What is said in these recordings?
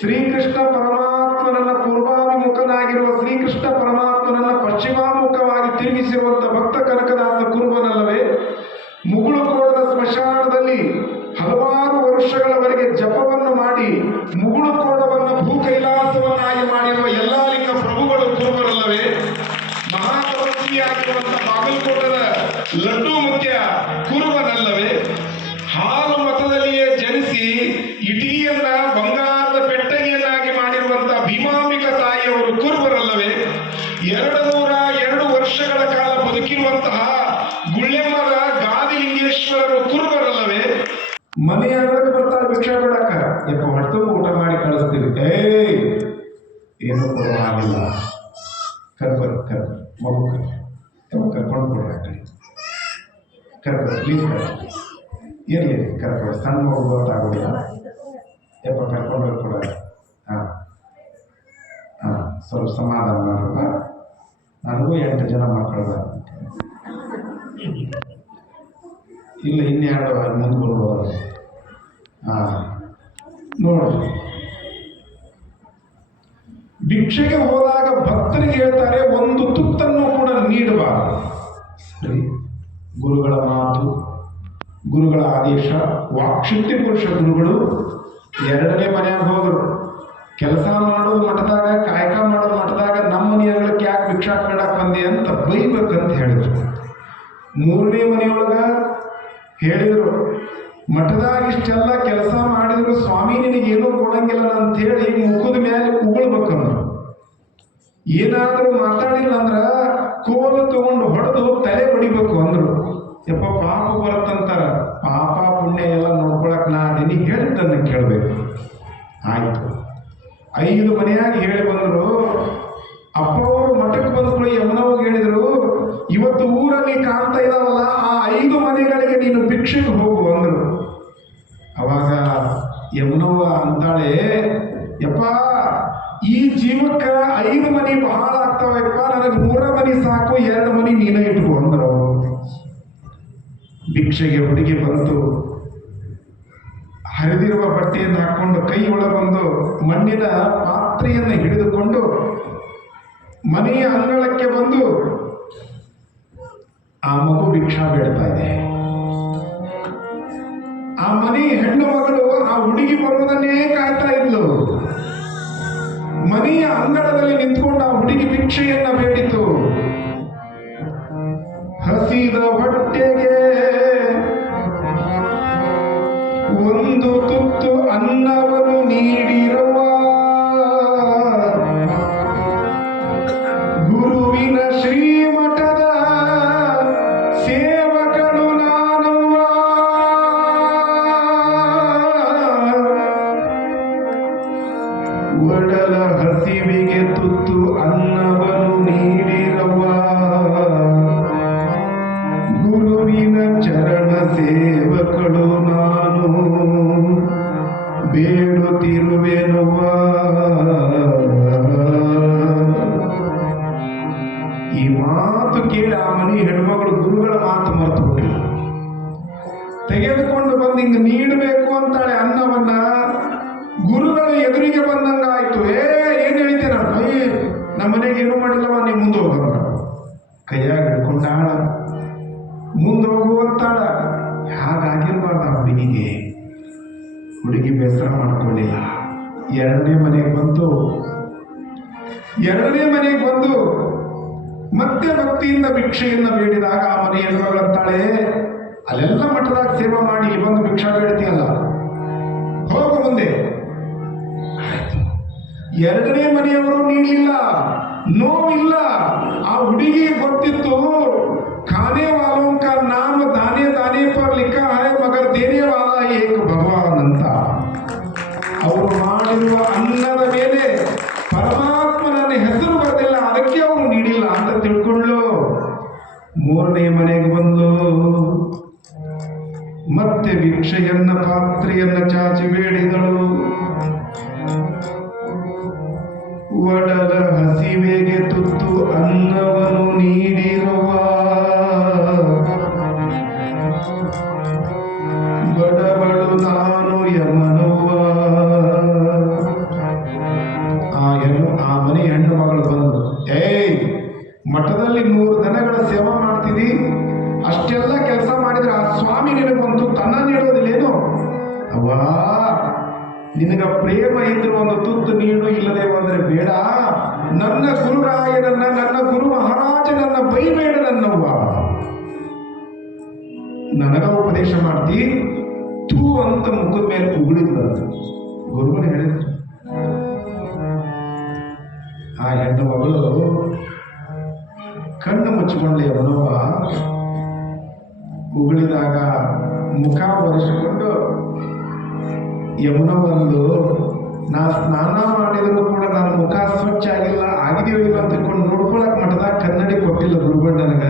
ಶ್ರೀಕೃಷ್ಣ ಪರಮಾತ್ಮನನ್ನ ಪೂರ್ವಾಭಿಮುಖನಾಗಿರುವ ಶ್ರೀಕೃಷ್ಣ ಪರಮಾತ್ಮನನ್ನ ಪಶ್ಚಿಮಾಮುಖವಾಗಿ ತಿರುಗಿಸಿರುವಂತಹ ಭಕ್ತ ಕನಕದಾಸ ಕುರುಬನಲ್ಲವೇ? ಮುಗುಳುಕೋಡದ ಸ್ಮಶಾನದಲ್ಲಿ ಹಲವಾರು ವರ್ಷಗಳವರೆಗೆ ಜಪವನ್ನು ಮಾಡಿ ಮುಗುಳುಕೋಡವನ್ನು ಭೂಕೈಲಾಸವನ್ನಾಗಿ ಮಾಡಿರುವ ಎಲ್ಲಾಲಿಂಗ ಪ್ರಭುಗಳು ಕುರುಬರಲ್ಲವೇ? ಮಹಾತಪಸ್ವಿಯಾಗಿರುವಂತಹ ಬಾಗಲಕೋಟದ ಲಡ್ಡು ಮುಖ್ಯ ಕುರುಬನಲ್ಲವೇ? ಹಾಲು ಮತದಲ್ಲಿಯೇ ಜನಿಸಿ ಇಟಗಿಯನ್ನ ಬಂಗಾರದ ಪೆಟ್ಟಗಿಯನ್ನಾಗಿ ಮಾಡಿರುವಂತಹ ಭೀಮಾಂಬಿಕ ತಾಯಿಯವರು ಕುರುಬರಲ್ಲವೇ? 202 ವರ್ಷಗಳ ಕಾಲ ಬದುಕಿರುವಂತಹ ಗುಳ್ಳೆಮ್ಮರ ಗಾದಿಲಿಂಗೇಶ್ವರರು ಕುರುಬರಲ್ಲವೇ? ಮನೆಯ ಅಂಗಡಿಗೆ ಬರ್ತಾರೆ ಭಿಕ್ಷಾ ಬಿಡಾಕ, ಯಪ್ಪ ಹೊಟ್ಟು ಊಟ ಮಾಡಿ ಕಳಿಸ್ತೀವಿ, ಏನು ಕೊಡೋವಾಗಿಲ್ಲ, ಮಗು ಕರ್ಕೊಂಡು ಕೊಡ್ರಿ ಆ ಕಡೆ, ಪ್ಲೀಸ್ ಇರಲಿ ಕರ್ಕೊಂಡು, ಸಣ್ಣ ಮಗು ಗೊತ್ತಾಗೋದಿಲ್ಲ, ಯಪ್ಪ ಕರ್ಕೊಂಡು ಕೊಡ, ಸ್ವಲ್ಪ ಸಮಾಧಾನ ಮಾಡಲ್ಲ, ನನಗೂ 8 ಜನ ಮಕ್ಕಳು ಇಲ್ಲ, ಇನ್ನೆರಡು ಮುಂದೆ ಬರ್ಬೋದು. ನೋಡ್ರಿ, ಭಿಕ್ಷೆಗೆ ಹೋದಾಗ ಭಕ್ತರಿಗೆ ಹೇಳ್ತಾರೆ ಒಂದು ತುತ್ತನ್ನು ಕೂಡ ನೀಡಬಾರದು. ಗುರುಗಳ ಮಾತು, ಗುರುಗಳ ಆದೇಶ, ವಾಕ್ಶಕ್ತಿ ಪುರುಷ ಗುರುಗಳು 2ನೇ ಮನೆಯಾಗ ಹೋದರು. ಕೆಲಸ ಮಾಡೋದು ಮಠದಾಗ, ಕಾಯಕ ಮಾಡೋದು ಮಠದಾಗ, ನಮ್ಮ ಮನೆಯೊಳಗೆ ಯಾಕೆ ಭಿಕ್ಷಾ ಬೇಡಕ್ಕೆ ಬಂದೆ ಅಂತ ಬೈಬೇಕಂತ ಹೇಳಿದ್ರು. 3ನೇ ಮನೆಯೊಳಗ ಹೇಳಿದ್ರು, ಮಠದಾಗ ಇಷ್ಟೆಲ್ಲ ಕೆಲಸ ಮಾಡಿದ್ರು ಸ್ವಾಮಿ ನಿನಗೇನೂ ಕೊಡಂಗಿಲ್ಲ ಅಂತ ಹೇಳಿ ಮುಖದ ಮೇಲೆ ಉಗುಳ್ಬೇಕಂದ್ರು. ಏನಾದರೂ ಮಾತಾಡಿಲ್ಲ ಅಂದ್ರ ಕೋಲು ತಗೊಂಡು ಹೊಡೆದು ತಲೆ ಹೊಡಿಬೇಕು ಅಂದ್ರು. ಯಪ್ಪ ಪಾಪ ಬರುತ್ತಂತಾರ, ಪಾಪ ಪುಣ್ಯ ಎಲ್ಲ ನೋಡ್ಕೊಳಕ್ ನಾ ಅದೀನಿ, ಹೇಳಿದ್ದನ್ನ ಕೇಳಬೇಕು. ಆಯ್ತು, 5 ಮನೆಯಾಗಿ ಹೇಳಿ ಬಂದರು. ಅಪ್ಪ ಅವರು ಮಠಕ್ಕೆ ಬಂದ್ರು, ಯಮುನವಾಗಿ ಹೇಳಿದ್ರು, ಇವತ್ತು ಊರಲ್ಲಿ ಕಾಣ್ತಾ ಇದಾವಲ್ಲ ಆ 5 ಮನೆಗಳಿಗೆ ನೀನು ಭಿಕ್ಷೆಗೆ ಹೋಗು ಅಂದ್ರು. ಅವಾಗ ಯಮುನವ್ವ ಅಂತಾಳೆ, ಯಪ್ಪ ಈ ಜೀವಕ್ಕ 5 ಮನೆ ಬಹಳ ಆಗ್ತಾವಪ್ಪ, ನನಗೆ 3 ಮನೆ ಸಾಕು, 2 ಮನೆ ನೀನೇ ಇಟ್ಕೋ ಅಂದ್ರು ಅವರು. ಭಿಕ್ಷೆಗೆ ಹುಡುಗಿ ಬಂತು, ಹರಿದಿರುವ ಬಟ್ಟೆಯನ್ನು ಹಾಕೊಂಡು ಕೈ ಒಳಗೊಂದು ಮಣ್ಣಿನ ಪಾತ್ರೆಯನ್ನು ಹಿಡಿದುಕೊಂಡು ಮನೆಯ ಅಂಗಳಕ್ಕೆ ಬಂದು ಆ ಮಗು ಭಿಕ್ಷಾ ಬೇಡ್ತಾ ಇದೆ. ಆ ಮನೆ ಹೆಣ್ಣು ಮಗಳು ಆ ಹುಡುಗಿ ಬರುವುದನ್ನೇ ಕಾಯ್ತಾ ಇದ್ಲು. ಮನೆಯ ಅಂಗಳದಲ್ಲಿ ನಿಂತ್ಕೊಂಡು ಆ ಹುಡುಗಿ ಭಿಕ್ಷೆಯನ್ನ ಬೇಡಿತು. ಹಸಿದ ಹೊಟ್ಟೆಗೆ ಒಂದು ತುತ್ತು ಅನ್ನವನ್ನು ನೀಡಿರುವ ಗುರುವಿನ ಶ್ರೀಮಠದ ಸೇವಕನು ನಾನವ್ವ. ಒಡಲ ಹಸಿವಿಗೆ ತುತ್ತು ಅನ್ನವನ್ನು ನೀಡಿರುವ ಗುರುವಿನ ಚರಣ ಸೇವಕಳು ನಾನು, ಬೇಡುತ್ತಿರುವೆನುವ. ಈ ಮಾತು ಕೇಳಿ ಆ ಮನೆ ಹೆಣ್ಮಗಳು ಗುರುಗಳ ಮಾತು ಮರೆತು ಬಿಟ್ರು. ತೆಗೆದುಕೊಂಡು ಬಂದು ಹಿಂಗ ನೀಡಬೇಕು ಅಂತಾಳೆ ಅನ್ನವನ್ನ. ಗುರುಗಳು ಎದುರಿಗೆ ಬಂದಂಗಾಯ್ತು. ಏನ್ ಹೇಳಿದ್ದೇನ, ನಮ್ಮ ಮನೆಗೆ ಏನು ಮಾಡಿಲ್ಲವ, ನೀವು ಮುಂದೆ ಹೋಗಂಗ. ಕೈಯಾಗ ಹಿಡ್ಕೊಂಡಾಳ, ಮುಂದೆ ಹೋಗುವಂತಾಳ. ಹಾಗಾಗಿರ್ಬಾರ್ದು ಆ ಹುಡುಗಿಗೆ. ಹುಡುಗಿ ಬೇಸರ ಮಾಡ್ಕೊಳ್ಳಿಲ್ಲ. 2ನೇ ಮನೆಗೆ ಬಂದು ಮತ್ತೆ ಭಕ್ತಿಯಿಂದ ಭಿಕ್ಷೆಯನ್ನ ಬೇಡಿದಾಗ ಆ ಮನೆ ಹೆಣ್ಮಗಳಂತಾಳೆ, ಅಲ್ಲೆಲ್ಲ ಮಠದಾಗ ಸೇವೆ ಮಾಡಿ ಬಂದು ಭಿಕ್ಷಾ ಬೇಡ್ತೀಯಲ್ಲ, ಹೋಗು ಮುಂದೆ. 2ನೇ ಮನೆಯವರು ನೀಡಲಿಲ್ಲ, ನೋವಿಲ್ಲ. ಆ ಹುಡುಗಿಗೆ ಗೊತ್ತಿತ್ತು, खाने वालों का नाम दाने दाने पर लिखा है मगर देने वाला एक भगवान ಅಂತ. ಅವರು ಮಾಡಿರುವ ಅನ್ನದ ಮೇಲೆ ಪರಮಾತ್ಮನ ಹೆಸರು ಬರೆದಿಲ್ಲ, ಅದಕ್ಕೆ ಅವರು ನೀಡಿಲ್ಲ ಅಂತ ತಿಳ್ಕೊಳ್ಳು. 3ನೇ ಮನೆಗೆ ಬಂದು ಮತ್ತೆ ಭಿಕ್ಷೆಯನ್ನ ಪಾತ್ರೆಯನ್ನ ಚಾಚಿ ಬೇಡಿದಳು. ಒಡಲ ಹಸಿವೆಗೆ ತುತ್ತು ಅನ್ನವನ್ನು ನೀಡಿರುವ ಬಡವಳು ನಾನು ಯಮನವ್ವ. ಮನೆ ಹೆಣ್ಣು ಮಗಳು ಬಂದು, ಏಯ್ ಮಠದಲ್ಲಿ 100 ದನಗಳ ಸೇವಾ ಮಾಡ್ತಿದ್ದಿ, ಅಷ್ಟೆಲ್ಲ ಕೆಲಸ ಮಾಡಿದ್ರೆ ಆ ಸ್ವಾಮಿ ನಿನಗೊಂದು ತನ್ನ ನೀಡೋದಿಲ್ಲೇನು? ಅವ್ವಾ, ನಿನಗ ಪ್ರೇಮ ಇದ್ರೆ ಒಂದು ತುತ್ತು ನೀಡು, ಇಲ್ಲದೆ ಹೋದರೆ ಬೇಡ. ನನ್ನ ಗುರುರಾಯನನ್ನ, ನನ್ನ ಗುರು ಮಹಾರಾಜನನ್ನ ಬೈಬೇಡ ನನ್ನವ್ವ. ನನಗ ಉಪದೇಶ ಮಾಡ್ತಿ ತೂ ಅಂತ ಮುಖದ ಮೇಲೆ ಉಗುಳಿದ್ರಂತ ಗುರುಗಳು ಹೇಳಿದ್ರು. ಆ ಹೆಣ್ಣು ಮಗಳು ಕಣ್ಣು ಮುಚ್ಚಿಕೊಂಡ್ಲಿ ಅವನವ್ವ. ಉಗುಳಿದಾಗ ಮುಖ ಒರೆಸಿಕೊಂಡು ಯಮುನ ಬಂದು, ನಾ ಸ್ನಾನ ಮಾಡಿದ್ರು ಕೂಡ ನನ್ನ ಮುಖ ಸ್ವಚ್ಛ ಆಗಿದೆಯೋ ಇಲ್ಲ ಅಂತ ತಿಳ್ಕೊಂಡು ನೋಡ್ಕೊಳಕ್ ಮಠದಾಗ ಕನ್ನಡಿ ಕೊಟ್ಟಿಲ್ಲ ಗುರುಗಳು ನನಗ.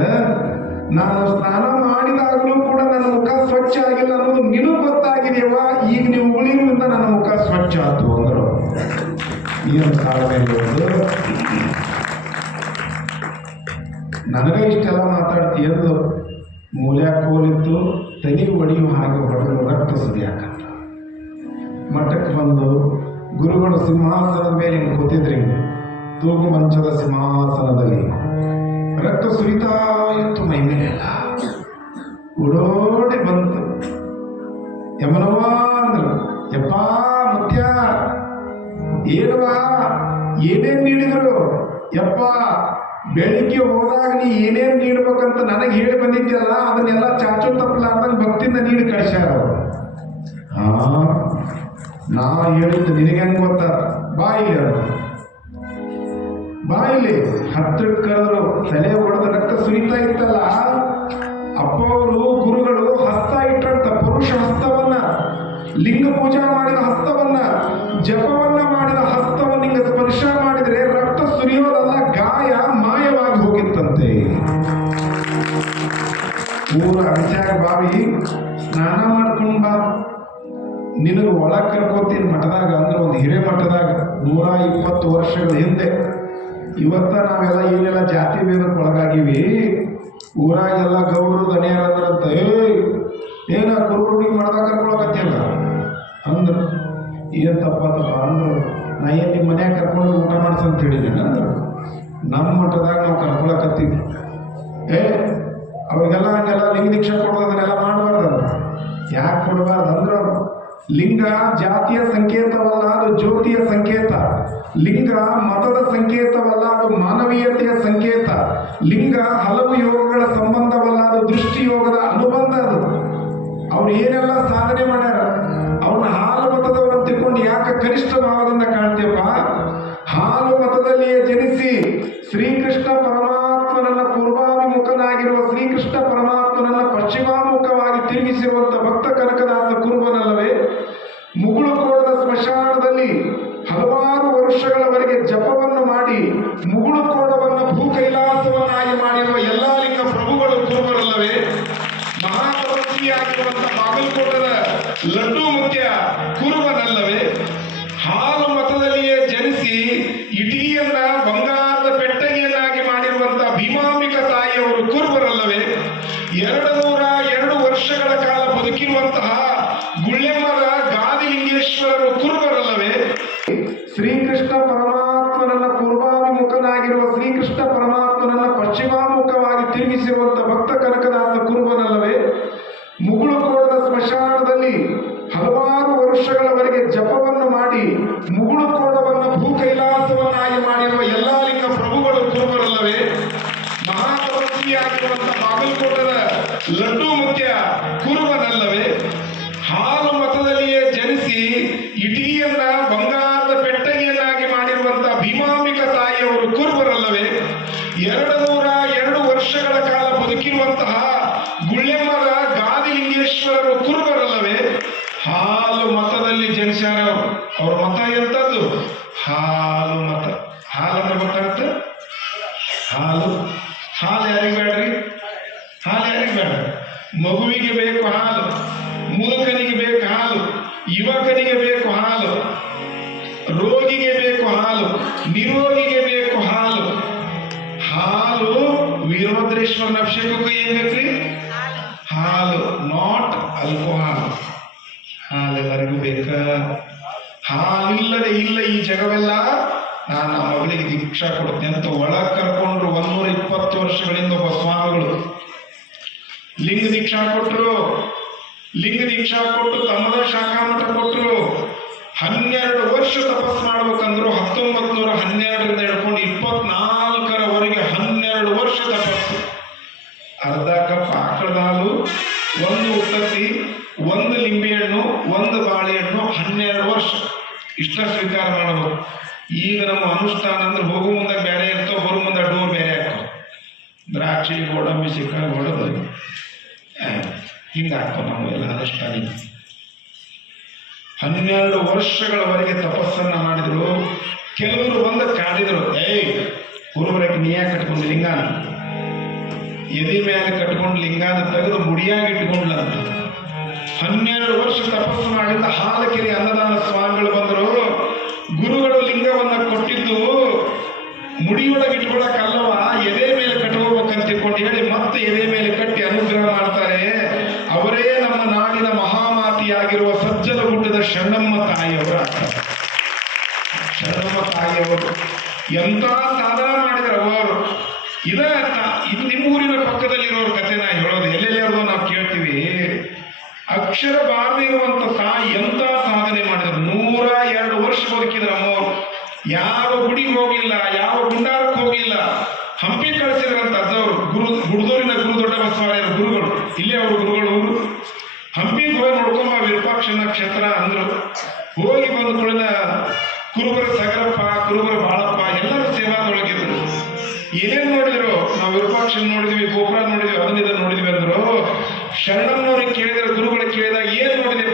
ನಾನು ಸ್ನಾನ ಮಾಡಿದಾಗಲೂ ಕೂಡ ನನ್ನ ಮುಖ ಸ್ವಚ್ಛ ಆಗಿಲ್ಲ ಅನ್ನೋದು ನಿನಗೆ ಗೊತ್ತಾಗಿದೆಯವ, ಈಗ ನೀವು ಉಗುಳಿದ್ರಿಂದ ನನ್ನ ಮುಖ ಸ್ವಚ್ಛ ಆಯ್ತು ಅಂದ್ರು. ಏನು ತಾಳ್ಮೆ ಇರೋದು. ನನಗ ಇಷ್ಟೆಲ್ಲ ಮಾತಾಡ್ತಿ ಎಂದು ಮೂಲ್ಯಾಕ ಹೋಲಿತ್ತು, ತನಿ ಒಡಿಯು ಹಾಗೆ ಹೊಡೆದು ರಕ್ತ ಸುರಿಯಾಕಂತ ಮಠಕ್ಕೆ ಬಂದು ಗುರುಗಳು ಸಿಂಹಾಸನದ ಮೇಲೆ ಹಿಂಗೆ ಕೂತಿದ್ರಿ, ತೂಗು ಮಂಚದ ಸಿಂಹಾಸನದಲ್ಲಿ ರಕ್ತ ಸುರಿತಾ ಇತ್ತು ಮೈ ಮೇಲೆಲ್ಲ. ಓಡೋಡಿ ಬಂತು. ಯಮನವ್ವ ಅಂದ್ರು. ಯಪ್ಪ ಮುತ್ಯ, ಏನವಾ ಏನೇನ್ ನೀಡಿದ್ರು? ಯಪ್ಪ ಬೆಳಿಗ್ಗೆ ಹೋದಾಗ ನೀ ಏನೇನ್ ನೀಡ್ಬೇಕಂತ ನನಗೆ ಹೇಳಿ ಬಂದಿದ್ಯಲ್ಲ, ಅದನ್ನೆಲ್ಲ ಚಾಚು ತಪ್ಪಲಾರ್ದಂಗೆ ಭಕ್ತಿಯಿಂದ ನೀಡಿ ಕಳಿಸ್ಯಾರ ಅವರು. ನಾ ಹೇಳಿದ್ದು ನಿನಗೆ ಹೆಂಗ್ ಗೊತ್ತ? ಬಾಯಿಲಿ ಅವರು ಬಾಯಿಲಿ ಹತ್ತಿರಕ್ಕೆ ಕರೆದ್ರು. ತಲೆ ಹೊಡೆದ ರಕ್ತ ಸುರಿತಾ ಇತ್ತಲ್ಲ, ಅಪ್ಪ ಅವರು ಗುರುಗಳು ಹಸ್ತ ಇಟ್ಟಂತ ಪುರುಷ ಹಸ್ತವನ್ನ, ಲಿಂಗ ಪೂಜಾ ಮಾಡಿದ ಹಸ್ತವನ್ನ, ಜಪವನ್ನ ಮಾಡಿದ ಹಸ್ತವನ್ನ ಹಿಂಗ ಸ್ಪರ್ಶ ಮಾಡಿದ್ರೆ ರಕ್ತ ಸುರಿಯೋದಲ್ಲ, ಗಾಯ ಮಾಯವಾಗಿ ಹೋಗಿತ್ತಂತೆ. ಊರ ಅಂತ್ಯಾಗ ಬಾವಿ ಸ್ನಾನ ಮಾಡ್ಕೊಂಡ್ ಬಾ, ನಿನಗೆ ಒಳಗೆ ಕರ್ಕೋತೀನಿ ಮಠದಾಗ ಅಂದ್ರೆ ಒಂದು ಹಿರೇ ಮಠದಾಗ 120 ವರ್ಷಗಳ ಹಿಂದೆ. ಇವತ್ತ ನಾವೆಲ್ಲ ಏನೆಲ್ಲ ಜಾತಿ ಭೇದಕ್ಕೆ ಒಳಗಾಗಿವಿ. ಊರಾಗೆಲ್ಲ ಗೌಡರು ದಣಿಯರ ಅಂದ್ರಂತ, ಏನ ಕುರುಬರಿಗೆ ಮಠದಾಗ ಕರ್ಕೊಳಕತ್ತಿಲ್ಲ ಅಂದ್ರು. ಏನ್ ತಪ್ಪ ಅಂದ್ರು. ನಾ ಏನ್ ನಿಮ್ಮ ಮನ್ಯಾಗ ಕರ್ಕೊಂಡು ಊಟ ಮಾಡ್ಸಂತ ಹೇಳಿದ್ದೇನೆ ಅಂದ್ರು. ನಮ್ಮ ಮಠದಾಗ ನಾವು ಕರ್ಕೊಳಕತ್ತೀವಿ. ಅವ್ರಿಗೆಲ್ಲ ಹಂಗೆಲ್ಲ ಲಿಂಗ ದೀಕ್ಷೆ ಕೊಡೋದನ್ನೆಲ್ಲ ಮಾಡಬಾರ್ದು. ಯಾಕೆ ಕೊಡಬಾರ್ದು ಅಂದ್ರೆ, ಲಿಂಗ ಜಾತಿಯ ಸಂಕೇತವಲ್ಲ, ಅದು ಜ್ಯೋತಿಯ ಸಂಕೇತ. ಲಿಂಗ ಮತದ ಸಂಕೇತವಲ್ಲ, ಅದು ಮಾನವೀಯತೆಯ ಸಂಕೇತ. ಲಿಂಗ ಹಲವು ಯೋಗಗಳ ಸಂಬಂಧವಲ್ಲ, ಅದು ದೃಷ್ಟಿ ಯೋಗದ ಅನುಬಂಧ. ಅದು ಅವ್ರು ಏನೆಲ್ಲ ಸಾಧನೆ ಮಾಡ್ಯಾರ, ಅವ್ರನ್ನ ಹಾಲು ಮತದವರನ್ನು ತಿಳ್ಕೊಂಡು ಯಾಕೆ ಕನಿಷ್ಠ ಭಾವದಿಂದ ಕಾಣ್ತೇವಪ್ಪ? ಹಾಲು ಮತದಲ್ಲಿಯೇ ಜನಿಸಿ ಶ್ರೀಕೃಷ್ಣ ಪರಮಾತ್ಮನನ್ನ ಪೂರ್ವಾಭಿಮುಖನಾಗಿರುವ ಶ್ರೀಕೃಷ್ಣ ಪರಮಾತ್ಮನನ್ನ ಪಶ್ಚಿಮಾಮುಖವಾಗಿ ತಿರುಗಿಸಿರುವಂತ ಭಕ್ತ ಕನಕದಾಸ ಕುರುಬನಲ್ಲವೇ? ಮುಗುಳುಕೋಟದ ಸ್ಮಶಾನದಲ್ಲಿ ಹಲವಾರು ವರ್ಷಗಳವರೆಗೆ ಜಪವನ್ನು ಮಾಡಿ ಮುಗುಳುಕೋಟವನ್ನು ಭೂ ಕೈಲಾಸವನ್ನಾಗಿ ಮಾಡಿರುವ ಎಲ್ಲಾ ಲಿಂಗ ಪ್ರಭುಗಳು ಕುರುಬರಲ್ಲವೇ? ಮಹಾತಪಸ್ವಿಯಾಗಿರುವಂತ ಬಾಗಲಕೋಟದ ಲಡ್ಡು ಮುತ್ಯ ಕುರುಬನಲ್ಲವೇ? ಹಾಲು ಮತದಲ್ಲಿಯೇ ಜನಿಸಿ ಇಟಗಿಯನ್ನ ಬಂಗಾರದ ಪೆಟ್ಟಗಿಯನ್ನಾಗಿ ಮಾಡಿರುವಂತಹ ಭೀಮಾಂಬಿಕ ತಾಯಿಯವರು ಕುರುಬರಲ್ಲವೇ? 202 ವರ್ಷಗಳ ಕಾಲ ಬದುಕಿರುವಂತಹ ಗುಳ್ಳೆಮ್ಮರ ಗಾದಿಲಿಂಗೇಶ್ವರರು ಕುರುಬರಲ್ಲವೇ? ಶ್ರೀಕೃಷ್ಣ ಪರಮಾತ್ಮನನ್ನ ಪೂರ್ವಾಭಿಮುಖನಾಗಿರುವ ಶ್ರೀಕೃಷ್ಣ ಪರಮಾತ್ಮನನ್ನ ಪಶ್ಚಿಮಾಮುಖವಾಗಿ ತಿರುಗಿಸಿರುವಂತ ಭಕ್ತ ಕನಕದಾಸ ಕುರುಬನಲ್ಲವೇ? ಮುಗುಳುಕೋಟದ ಸ್ಮಶಾನದಲ್ಲಿ ಹಲವಾರು ವರ್ಷಗಳವರೆಗೆ ಜಪವನ್ನು ಮಾಡಿ ಮುಗುಳುಕೋಟವನ್ನು ಭೂ ಕೈಲಾಸವನ್ನಾಗಿ ಮಾಡಿರುವ ಎಲ್ಲಾ ಲಿಂಗ ಪ್ರಭುಗಳು ಕುರುಬರಲ್ಲವೇ? ಮಹಾತಪಸ್ವಿಯಾಗಿರುವಂತಹ ಬಾಗಲಕೋಟದ ಲಡ್ಡು ಮುತ್ಯ ಕುರುಬನಲ್ಲವೇ? ಹಾಲು ಮತದಲ್ಲಿಯೇ ಜನಿಸಿ ಇಟಗಿಯನ್ನ ಬಂಗಾರದ ಪೆಟ್ಟಗಿಯನ್ನಾಗಿ ಮಾಡಿರುವಂತಹ ಭೀಮಾಂಬಿಕ ತಾಯಿಯವರು ಕುರುಬರಲ್ಲವೇ? 202 ವರ್ಷಗಳ ಕಾಲ ಬದುಕಿರುವಂತಹ ಗುಳ್ಳೆಮ್ಮರ ಗಾದಿಲಿಂಗೇಶ್ವರರು ಕುರುಬರಲ್ಲವೇ? ಹಾಲು ಮತದಲ್ಲಿ ಜನಿಸ್ಯಾರ. ಅವ್ರ ಮತ ಎಂತದ್ದು? ಹಾಲು ಮತ. ಹಾಲಂದ್ರೆ ಗೊತ್ತಾಗತ್ತೆ? ಹಾಲು ಯಾರಿಗೆ ಬೇಡ್ರಿ? ಹಾಲು ಯಾರಿಗೆ ಬೇಡ? ಮಗುವಿಗೆ ಬೇಕು ಹಾಲು, ಮುದುಕನಿಗೆ ಬೇಕು ಹಾಲು, ಯುವಕನಿಗೆ ಬೇಕು ಹಾಲು, ರೋಗಿಗೆ ಬೇಕು ಹಾಲು, ನಿರೋಗಿಗೆ ಬೇಕು ಹಾಲು. ಹಾಲು ವೀರಭದ್ರೇಶ್ವರನ ಅಭಿಷೇಕಕ್ಕೂ ಏನ್ ಬೇಕ್ರಿ? ಹಾಲು, ನಾಟ್ ಆಲ್ಕೋಹಾಲ್. ಹಾಲೆಲ್ಲರಿಗೂ ಬೇಕ. ಹಾಲಿಲ್ಲದೆ ಇಲ್ಲ ಈ ಜಗವೆಲ್ಲ ನಾನು ಆ ಮಗಳಿಗೆ ದೀಕ್ಷಾ ಕೊಡ್ತೀನಿ ಅಂತ ಒಳಗೆ ಕರ್ಕೊಂಡ್ರು. 120 ವರ್ಷಗಳಿಂದ ಒಬ್ಬ ಸ್ವಾಮಿಗಳು ಲಿಂಗ ದೀಕ್ಷಾ ಕೊಟ್ಟರು. ಲಿಂಗ ದೀಕ್ಷಾ ಕೊಟ್ಟು ತಮ್ಮದ ಶಾಖಾ ಮಠ ಕೊಟ್ಟರು. 12 ವರ್ಷ ತಪಸ್ ಮಾಡ್ಬೇಕಂದ್ರು. 1912ರಿಂದ ಹಿಡ್ಕೊಂಡು 24ರವರೆಗೆ 12 ವರ್ಷ ತಪಸ್ಸು. ಅರ್ಧ ಕಪ್ ಆಕಳದ ಹಾಲು, 1 ಉತ್ತತ್ತಿ, 1 ಲಿಂಬೆಹಣ್ಣು, 1 ಬಾಳೆಹಣ್ಣು, 12 ವರ್ಷ ಇಷ್ಟ ಸ್ವೀಕಾರ ಮಾಡಬೇಕು. ಈಗ ನಮ್ಮ ಅನುಷ್ಠಾನ ಅಂದ್ರೆ ಹೋಗೋ ಮುಂದೆ ಬೇರೆ ಇರ್ತವೆ, ಬರೋ ಮುಂದೆ ಡೋರ್ ಬೇರೆ ಹಾಕೋ, ದ್ರಾಕ್ಷಿ ಗೋಡಂಬಿ ಸಿಕ್ಕ ಹೊಡೆದು ಹಿಂಗೆ ಹಾಕೋ ನಾವೆಲ್ಲ ಅನುಷ್ಠಾನ. 12 ವರ್ಷಗಳವರೆಗೆ ತಪಸ್ಸನ್ನ ಮಾಡಿದ್ರು. ಕೆಲವರು ಬಂದು ಕಾಡಿದ್ರು, ಕುರುಬರಕ್ಕೆ ನೀಯಾ ಕಟ್ಕೊಂಡು ಲಿಂಗಾನ ಎದೆ ಮೇಲೆ ಕಟ್ಕೊಂಡು ಲಿಂಗಾನ ತೆಗೆದು ಮುಡಿಯಾಗಿ ಇಟ್ಕೊಂಡ್ಲಂತ. 12 ವರ್ಷ ತಪಸ್ಸು ಮಾಡಿದ ಹಾಲಕೆರೆ ಅನ್ನದಾನ ಸ್ವಾಮಿಗಳು ಬಂದರು. ಗುರುಗಳು ಲಿಂಗವನ್ನ ಕೊಟ್ಟಿದ್ದು ಮುಡಿಯೊಳಗೆ ಇಟ್ಕೊಳಕ್ಕಲ್ಲವ, ಎದೆ ಮೇಲೆ ಕಟ್ಕೋಬೇಕಂತ ತಿಳ್ಕೊಂಡು ಹೇಳಿ ಮತ್ತೆ ಎದೆ ಮೇಲೆ ಕಟ್ಟಿ ಅನುಗ್ರಹ ಮಾಡ್ತಾರೆ. ಅವರೇ ನಮ್ಮ ನಾಡಿನ ಮಹಾಮಾತಿಯಾಗಿರುವ ಸಜ್ಜಲ ಗುಡ್ಡದ ಶರಣಮ್ಮ ತಾಯಿಯವರು ಆಗ್ತಾರೆ. ಶರಣಮ್ಮ ತಾಯಿಯವರು ಎಂತ ಸಾಧನ ಮಾಡಿದ್ರು ಅವರು. ಇದು ನಿಮ್ಮೂರಿನ ಪಕ್ಕದಲ್ಲಿರೋರ ಕತೆ ನಾ ಹೇಳೋದು, ಎಲ್ಲೆಲ್ಲಿರೋದು ನಾವು ಕೇಳ್ತೀವಿ. ಅಕ್ಷರ ಬಾರದೇ ಇರುವಂತ ತಾಯಿ ಎಂತ ಸಾಧನೆ ಮಾಡಿದ್ರು. 102 ವರ್ಷ ಬದುಕಿದ್ರು ಅಮ್ಮವರು. ಯಾವ ಗುಡಿಗೆ ಹೋಗ್ಲಿಲ್ಲ, ಯಾವ ಗುಂಡಾರಕ್ಕೆ ಹೋಗ್ಲಿಲ್ಲ. ಹಂಪಿ ಕಳಿಸಿದ್ರಂತ ಅಜ್ಜವರು. ಗುರುದೂರಿನ ಗುರು ದೊಡ್ಡ ಬಸವಾರ್ಯರ ಗುರುಗಳು, ಇಲ್ಲೇ ಅವರು ಗುರುಗಳು. ಹಂಪಿಗೆ ಹೋಗಿ ನೋಡ್ಕೊಂಬ ವಿರೂಪಾಕ್ಷ ನಕ್ಷತ್ರ ಅಂದ್ರು. ಹೋಗಿ ಬಂದ ಕುಳಿನ ಕುರುಬರ ಸಗರಪ್ಪ, ಕುರುಬರ ಬಾಳಪ್ಪ ಎಲ್ಲರೂ ಸೇವಾದೊಳಗಿದ್ರು. ಏನೇನು ನೋಡಿದ್ರು? ನಾವು ವಿರೂಪಾಕ್ಷನ್ ನೋಡಿದ್ವಿ, ಗೋಪುರ ನೋಡಿದ್ವಿ, ಅದನ್ನಿದ ನೋಡಿದ್ವಿ ಅಂದ್ರು. ಶರಣಮ್ಮನವ್ರಿಗೆ ಕೇಳಿದ್ರೆ, ಗುರುಗಳಿಗೆ ಕೇಳಿದಾಗ ಏನ್ ನೋಡಿದೆ?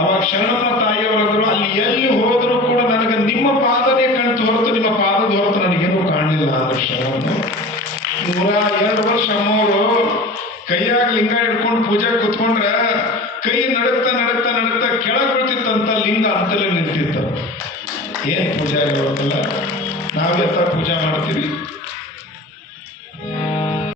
ಅವಾಗ ಶರಣಮ್ಮ ತಾಯಿಯವರಂದ್ರು, ಅಲ್ಲಿ ಎಲ್ಲಿ ಹೋದ್ರು ಕೂಡ ನನಗೆ ನಿಮ್ಮ ಪಾದನೇ ಕಾಣ್ತು ಹೊರತು ನಿಮ್ಮ ಪಾದದ ಹೊರತು ನನಗೇನು ಕಾಣಲಿಲ್ಲ ಅಂದ್ರೆ ಶರಣಮ್ಮ. 102 ವರ್ಷ ಅಮ್ಮವರು ಕೈಯಾಗ ಲಿಂಗ ಹಿಡ್ಕೊಂಡು ಪೂಜೆ ಕೂತ್ಕೊಂಡ್ರೆ ಕೈ ನಡಕ್ತಾ ನಡಕ್ತಾ ನಡಕ್ತಾ ಕೆಳಗೆ ಬೀಳ್ತಿತ್ತಂತ ಲಿಂಗ ಅಂತಲೇ ನಿಂತಿತ್ತು. ಏನ್ ಪೂಜೆ ಇರೋದಿಲ್ಲ, ನಾವೆತ್ತ ಪೂಜೆ ಮಾಡ್ತೀವಿ.